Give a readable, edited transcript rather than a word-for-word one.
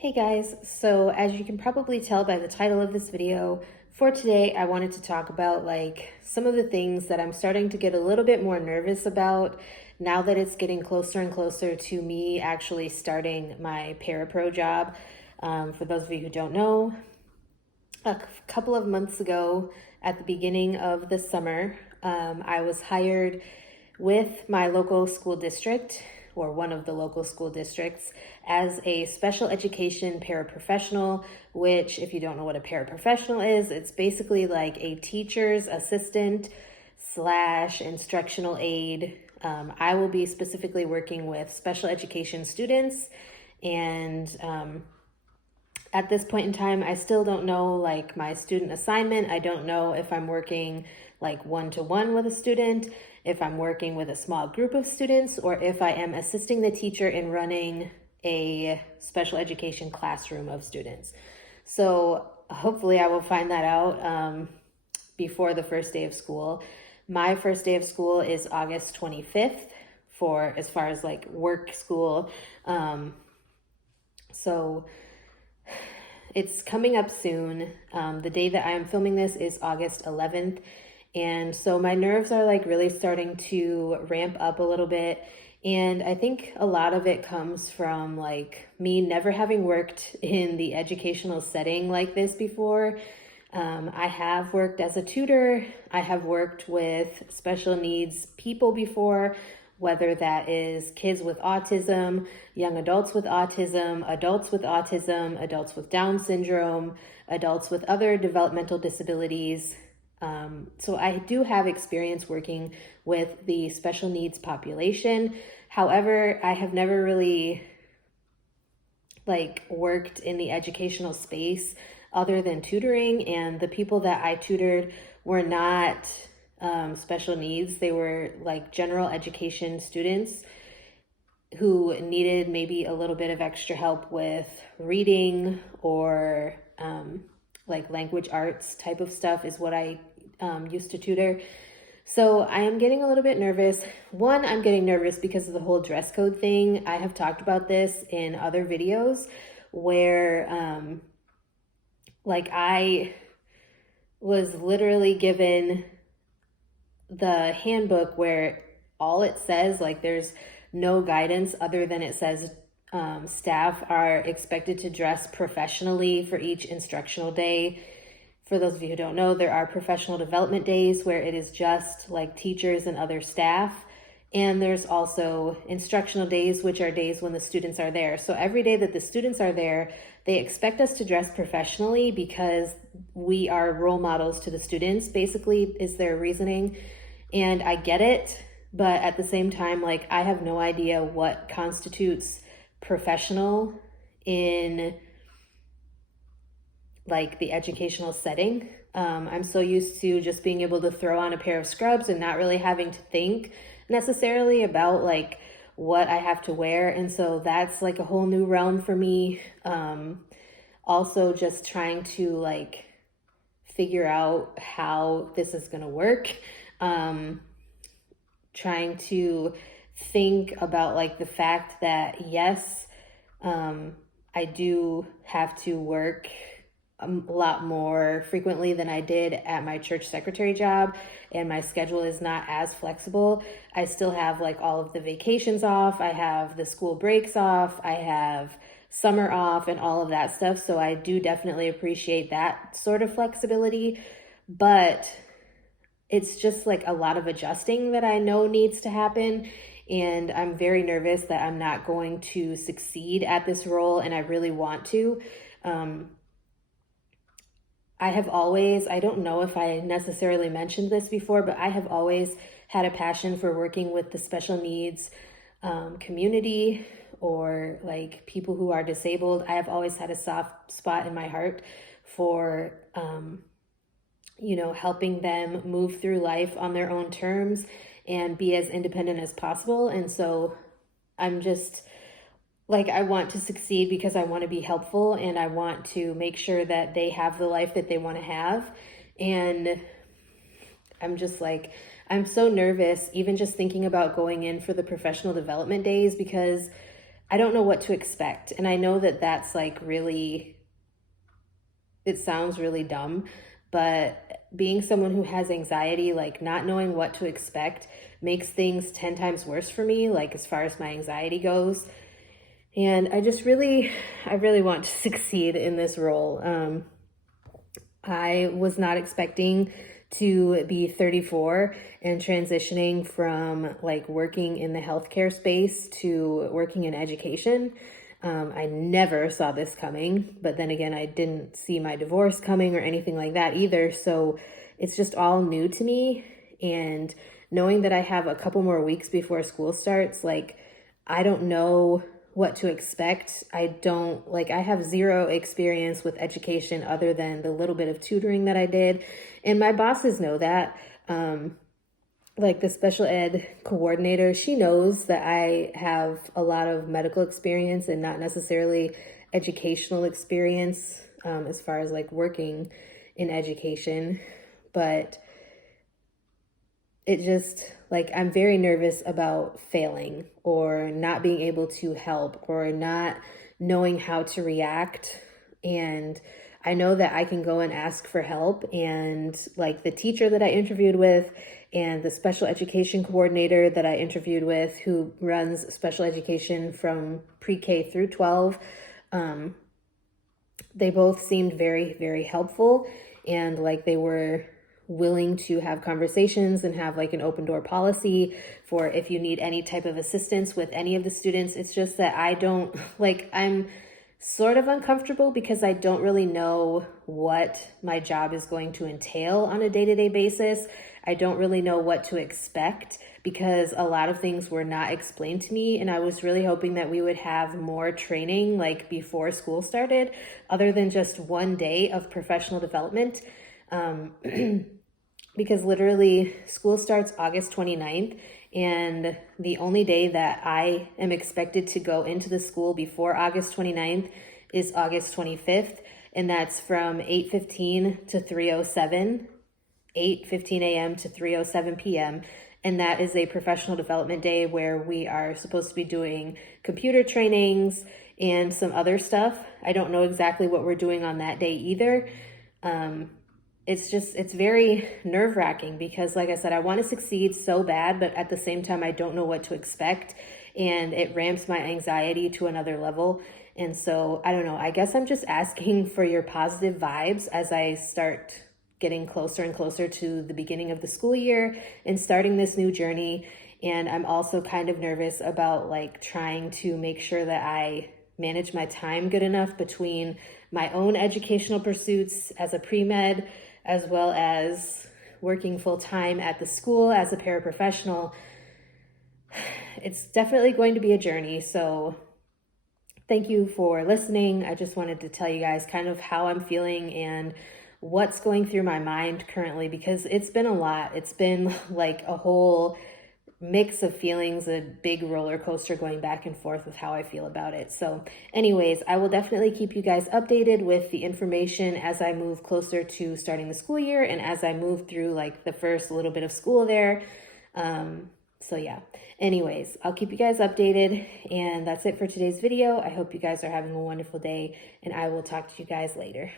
Hey guys, so as you can probably tell by the title of this video, for today I wanted to talk about some of the things that I'm starting to get a little bit more nervous about now that it's getting closer and closer to me actually starting my parapro job. For those of you who don't know, a couple of months ago at the beginning of the summer, I was hired with my local school district, or one of the local school districts, as a special education paraprofessional, which, if you don't know what a paraprofessional is, it's basically like a teacher's assistant slash instructional aide. I will be specifically working with special education students, and at this point in time, I still don't know my student assignment. I don't know if I'm working one-to-one with a student, if I'm working with a small group of students, or if I am assisting the teacher in running a special education classroom of students. So hopefully I will find that out before the first day of school. My first day of school is August 25th for as far as work school. So it's coming up soon. The day that I am filming this is August 11th. And so my nerves are really starting to ramp up a little bit. And I think a lot of it comes from me never having worked in the educational setting like this before. I have worked as a tutor. I have worked with special needs people before, whether that is kids with autism, young adults with autism, adults with autism, adults with Down syndrome, adults with other developmental disabilities. So I do have experience working with the special needs population. However, I have never really worked in the educational space other than tutoring, and the people that I tutored were not special needs. They were general education students who needed maybe a little bit of extra help with reading or language arts type of stuff is what I used to tutor. So I am getting a little bit nervous. One, I'm getting nervous because of the whole dress code thing. I have talked about this in other videos where I was literally given the handbook where all it says, there's no guidance other than it says staff are expected to dress professionally for each instructional day. For those of you who don't know, there are professional development days where it is just teachers and other staff. And there's also instructional days, which are days when the students are there. So every day that the students are there, they expect us to dress professionally because we are role models to the students, basically, is their reasoning. And I get it, but at the same time, I have no idea what constitutes professional in the educational setting. I'm so used to just being able to throw on a pair of scrubs and not really having to think necessarily about what I have to wear. And so that's a whole new realm for me. Also just trying to figure out how this is going to work. Trying to think about the fact that yes, I do have to work a lot more frequently than I did at my church secretary job, and my schedule is not as flexible. I still have all of the vacations off. I have the school breaks off. I have summer off and all of that stuff. So I do definitely appreciate that sort of flexibility, but it's just a lot of adjusting that I know needs to happen. And I'm very nervous that I'm not going to succeed at this role, and I really want to. I don't know if I necessarily mentioned this before, but I have always had a passion for working with the special needs community, or people who are disabled. I have always had a soft spot in my heart for, helping them move through life on their own terms and be as independent as possible. And so I'm just I want to succeed because I want to be helpful, and I want to make sure that they have the life that they want to have. And I'm just I'm so nervous, even just thinking about going in for the professional development days, because I don't know what to expect. And I know that that's like really, it sounds really dumb, but being someone who has anxiety, like not knowing what to expect makes things 10 times worse for me, like as far as my anxiety goes. And I really want to succeed in this role. I was not expecting to be 34 and transitioning from like working in the healthcare space to working in education. I never saw this coming, but then again, I didn't see my divorce coming or anything like that either. So it's just all new to me. And knowing that I have a couple more weeks before school starts, like, I don't know what to expect. I have zero experience with education other than the little bit of tutoring that I did. And my bosses know that. Like the special ed coordinator, she knows that I have a lot of medical experience and not necessarily educational experience, as far as like working in education. But it just, like, I'm very nervous about failing or not being able to help or not knowing how to react. And I know that I can go and ask for help, and like the teacher that I interviewed with and the special education coordinator that I interviewed with, who runs special education from pre-K through 12, they both seemed very, very helpful, and like they were willing to have conversations and have like an open door policy for if you need any type of assistance with any of the students. It's just that I don't, like, I'm sort of uncomfortable because I don't really know what my job is going to entail on a day-to-day basis. I don't really know what to expect because a lot of things were not explained to me, and I was really hoping that we would have more training like before school started, other than just one day of professional development. Because literally school starts August 29th, and the only day that I am expected to go into the school before August 29th is August 25th, and that's from 8:15 to 3:07, 8:15 a.m. to 3:07 p.m. And that is a professional development day where we are supposed to be doing computer trainings and some other stuff. I don't know exactly what we're doing on that day either. It's very nerve-wracking because, like I said, I want to succeed so bad, but at the same time, I don't know what to expect, and it ramps my anxiety to another level. And so, I don't know, I guess I'm just asking for your positive vibes as I start getting closer and closer to the beginning of the school year and starting this new journey. And I'm also kind of nervous about like trying to make sure that I manage my time good enough between my own educational pursuits as a pre-med, as well as working full-time at the school as a paraprofessional. It's definitely going to be a journey. So thank you for listening. I just wanted to tell you guys kind of how I'm feeling and what's going through my mind currently, because it's been a lot. It's been like a whole mix of feelings, a big roller coaster going back and forth with how I feel about it. So anyways, I will definitely keep you guys updated with the information as I move closer to starting the school year and as I move through like the first little bit of school there. So yeah, anyways, I'll keep you guys updated, and that's it for today's video. I hope you guys are having a wonderful day, and I will talk to you guys later.